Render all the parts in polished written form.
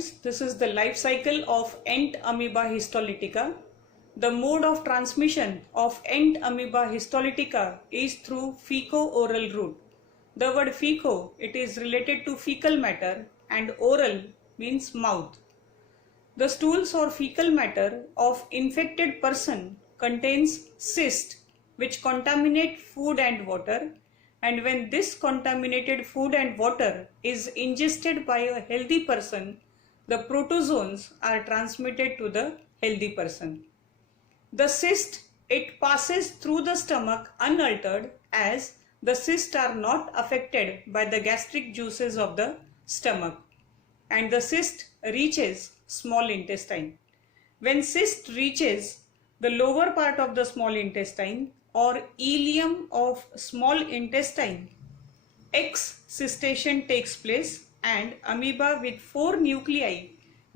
students, this is the life cycle of Entamoeba histolytica. The mode of transmission of Entamoeba histolytica is through feco-oral route. The word feco, it is related to fecal matter, and oral means mouth. The stools or fecal matter of infected person contains cyst which contaminate food and water, and when this contaminated food and water is ingested by a healthy person, the protozoans are transmitted to the healthy person. The cyst, it passes through the stomach unaltered, as the cysts are not affected by the gastric juices of the stomach, and the cyst reaches small intestine. When cyst reaches the lower part of the small intestine or ileum of small intestine, excistation takes place and amoeba with 4 nuclei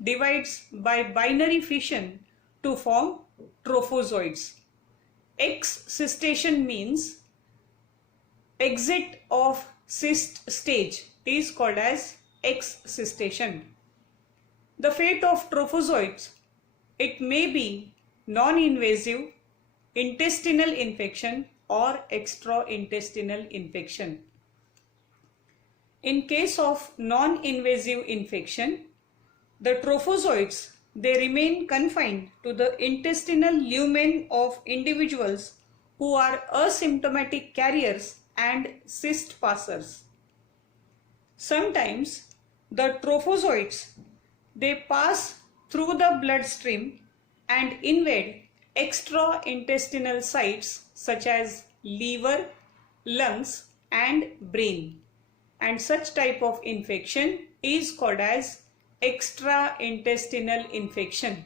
divides by binary fission to form trophozoites. Excistation means exit of cyst stage is called as excistation. The fate of trophozoites, it may be non-invasive, intestinal infection or extraintestinal infection. In case of non-invasive infection, the trophozoites, they remain confined to the intestinal lumen of individuals who are asymptomatic carriers and cyst passers. Sometimes the trophozoites, they pass through the bloodstream and invade extraintestinal sites such as liver, lungs and brain, and such type of infection is called as extraintestinal infection.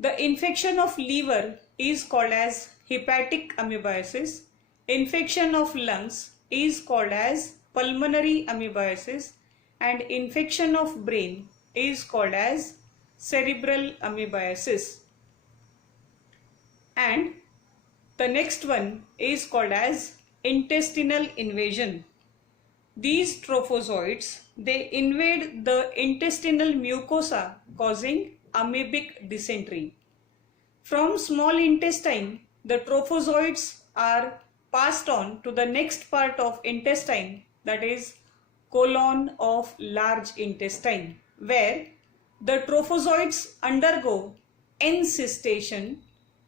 The infection of liver is called as hepatic amoebiasis. Infection of lungs is called as pulmonary amoebiasis, and infection of brain is called as cerebral amoebiasis. And the next one is called as intestinal invasion. These trophozoites, they invade the intestinal mucosa causing amoebic dysentery. From small intestine, the trophozoites are passed on to the next part of intestine, that is colon of large intestine, where the trophozoites undergo encystation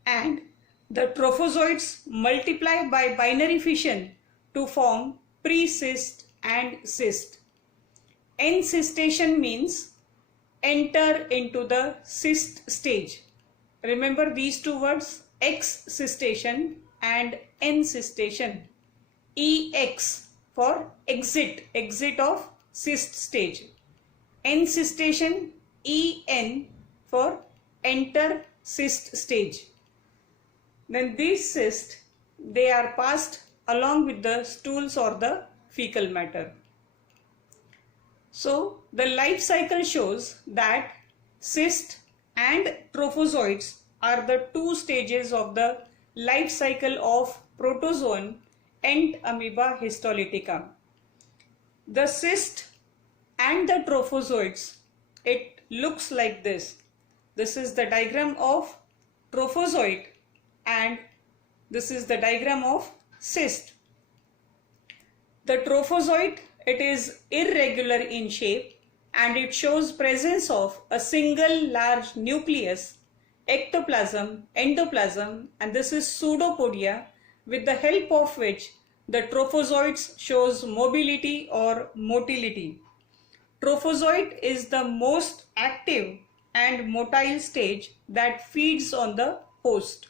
and the trophozoites multiply by binary fission to form precyst and cyst. Encystation means enter into the cyst stage. Remember these two words, excistation and encystation. EX for exit, exit of cyst stage. Encystation, EN for enter cyst stage. Then these cysts, they are passed along with the stools or the fecal matter. So the life cycle shows that cyst and trophozoites are the two stages of the life cycle of protozoan Entamoeba histolytica. The cyst and the trophozoites, it looks like this. This is the diagram of trophozoite and this is the diagram of cyst. The trophozoite, it is irregular in shape and it shows presence of a single large nucleus, ectoplasm, endoplasm, and this is pseudopodia, with the help of which the trophozoites shows mobility or motility. Trophozoite is the most active and motile stage that feeds on the host.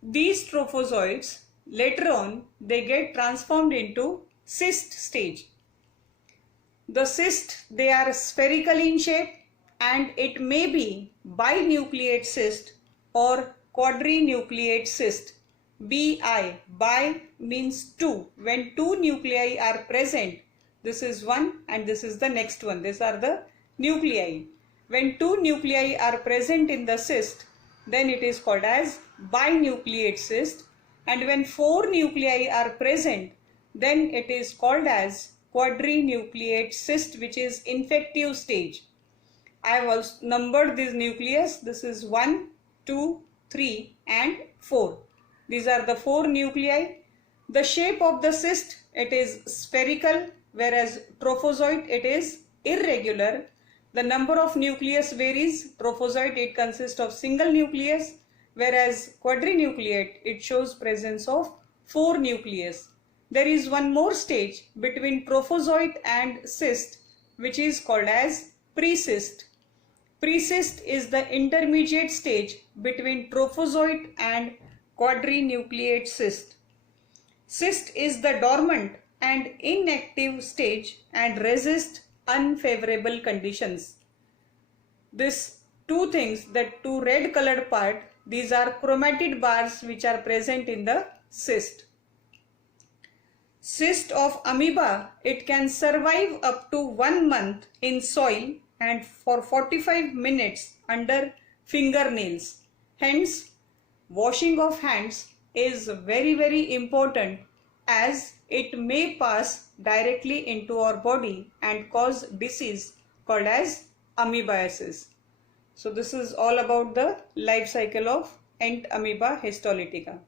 These trophozoites, later on, they get transformed into cyst stage. The cyst, they are spherical in shape and it may be binucleate cyst or quadrinucleate cyst. Bi, bi means two. When two nuclei are present, this is one and this is the next one. These are the nuclei. When two nuclei are present in the cyst, then it is called as binucleate cyst, and when 4 nuclei are present, then it is called as quadrinucleate cyst, which is infective stage. I have also numbered these nucleus. This is 1, 2, 3 and 4. These are the 4 nuclei. The shape of the cyst, it is spherical, whereas trophozoite, it is irregular. The number of nucleus varies. Trophozoite, it consists of single nucleus, whereas quadrinucleate, it shows presence of 4 nucleus. There is one more stage between trophozoite and cyst, which is called as precyst. Precyst is the intermediate stage between trophozoite and quadrinucleate cyst. Cyst is the dormant and inactive stage and resists unfavorable conditions. These two things, that two red colored part, these are chromatid bars which are present in the cyst. Cyst of amoeba, it can survive up to 1 month in soil and for 45 minutes under fingernails. Hence, washing of hands is very important, as it may pass directly into our body and cause disease called as amoebiasis. So this is all about the life cycle of Entamoeba histolytica.